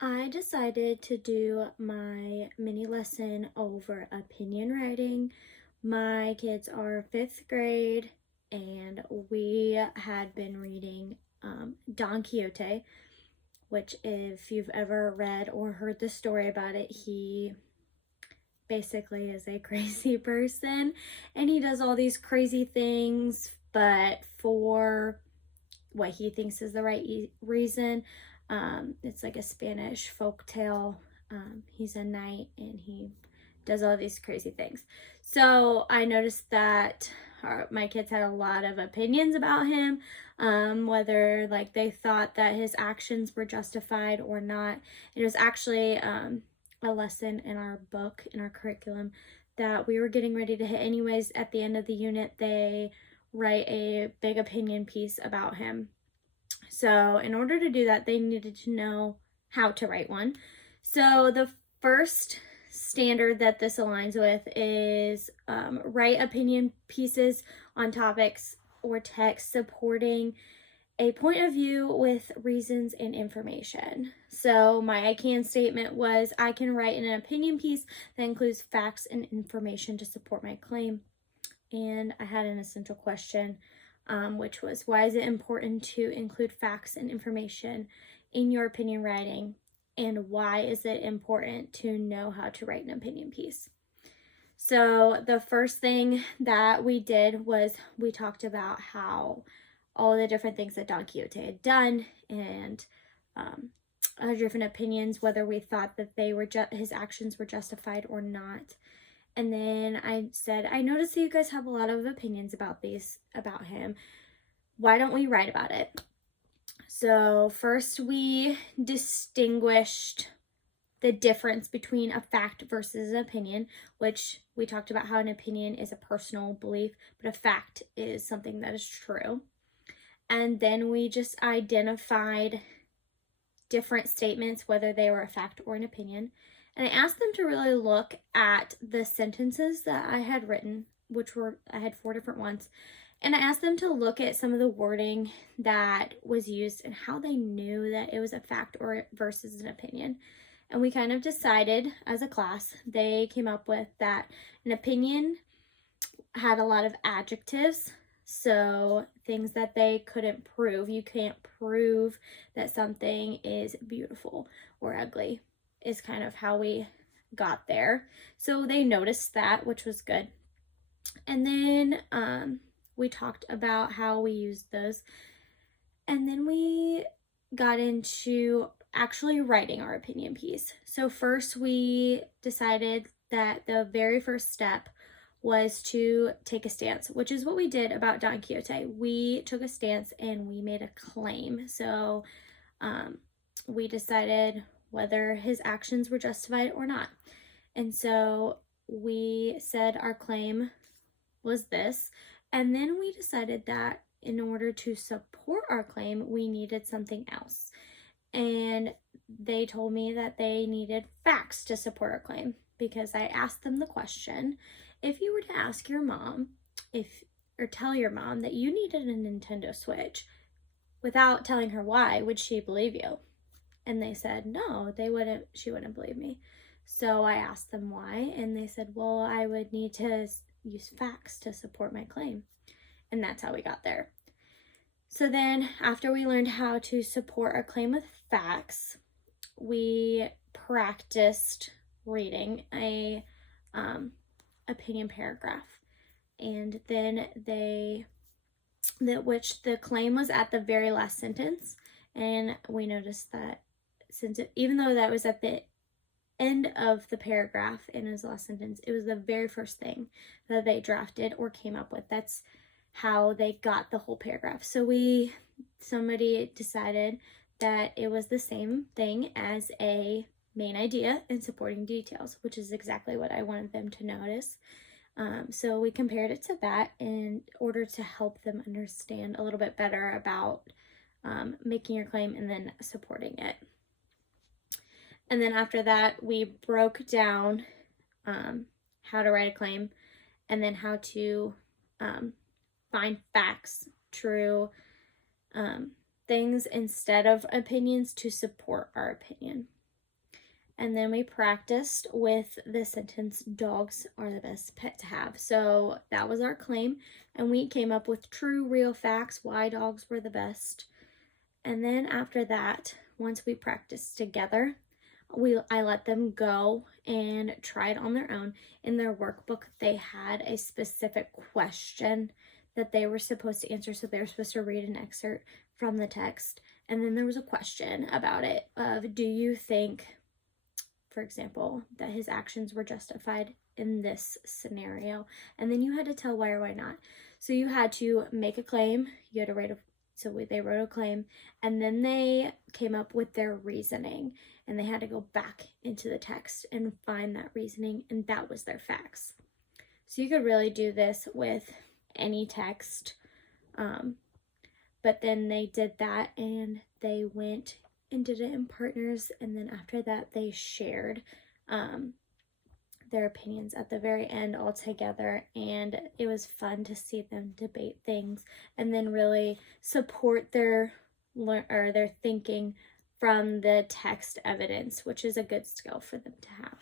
I decided to do my mini lesson over opinion writing. My kids are fifth grade, and we had been reading Don Quixote, which, if you've ever read or heard the story about it, he basically is a crazy person and he does all these crazy things, but for what he thinks is the right reason. It's like a Spanish folk tale. He's a knight and he does all these crazy things. So I noticed that my kids had a lot of opinions about him, whether like they thought that his actions were justified or not. It was actually a lesson in our book, in our curriculum, that we were getting ready to hit anyways. At the end of the unit, they write a big opinion piece about him. So in order to do that, they needed to know how to write one. So the first standard that this aligns with is write opinion pieces on topics or text supporting a point of view with reasons and information. So my I can statement was, I can write an opinion piece that includes facts and information to support my claim. And I had an essential question, which was, why is it important to include facts and information in your opinion writing? And why is it important to know how to write an opinion piece? So the first thing that we did was we talked about how all the different things that Don Quixote had done, and other different opinions, whether we thought that they were his actions were justified or not. And then I said, I noticed that you guys have a lot of opinions about him. Why don't we write about it? So first we distinguished the difference between a fact versus an opinion, which we talked about how an opinion is a personal belief, but a fact is something that is true. And then we just identified different statements, whether they were a fact or an opinion. And I asked them to really look at the sentences that I had written, I had 4 different ones. And I asked them to look at some of the wording that was used and how they knew that it was a fact or versus an opinion. And we kind of decided as a class, they came up with that an opinion had a lot of adjectives. So things that they couldn't prove. You can't prove that something is beautiful or ugly, is kind of how we got there. So they noticed that, which was good. And then we talked about how we used those. And then we got into actually writing our opinion piece. So first we decided that the very first step was to take a stance, which is what we did about Don Quixote. We took a stance and we made a claim. So we decided whether his actions were justified or not. And so we said our claim was this. And then we decided that in order to support our claim, we needed something else. And they told me that they needed facts to support our claim, because I asked them the question, if you were to ask your mom or tell your mom that you needed a Nintendo Switch without telling her why, would she believe you? And they said no, she wouldn't believe me. So I asked them why, and they said, well, I would need to use facts to support my claim. And that's how we got there. So then after we learned how to support our claim with facts, we practiced reading a opinion paragraph. And then which the claim was at the very last sentence. And we noticed that even though that was at the end of the paragraph in his last sentence, it was the very first thing that they drafted or came up with. That's how they got the whole paragraph. So somebody decided that it was the same thing as a main idea and supporting details, which is exactly what I wanted them to notice. So we compared it to that in order to help them understand a little bit better about making your claim and then supporting it. And then after that, we broke down how to write a claim, and then how to find facts, true things instead of opinions to support our opinion. And then we practiced with the sentence, dogs are the best pet to have. So that was our claim. And we came up with true, real facts why dogs were the best. And then after that, once we practiced together, I let them go and try it on their own. In their workbook, they had a specific question that they were supposed to answer. So they were supposed to read an excerpt from the text. And then there was a question about it of, do you think, for example, that his actions were justified in this scenario? And then you had to tell why or why not. So you had to make a claim. You had to write they wrote a claim, and then they came up with their reasoning, and they had to go back into the text and find that reasoning, and that was their facts. So you could really do this with any text, but then they did that, and they went and did it in partners, and then after that they shared their opinions at the very end all together, and it was fun to see them debate things and then really support their thinking from the text evidence, which is a good skill for them to have.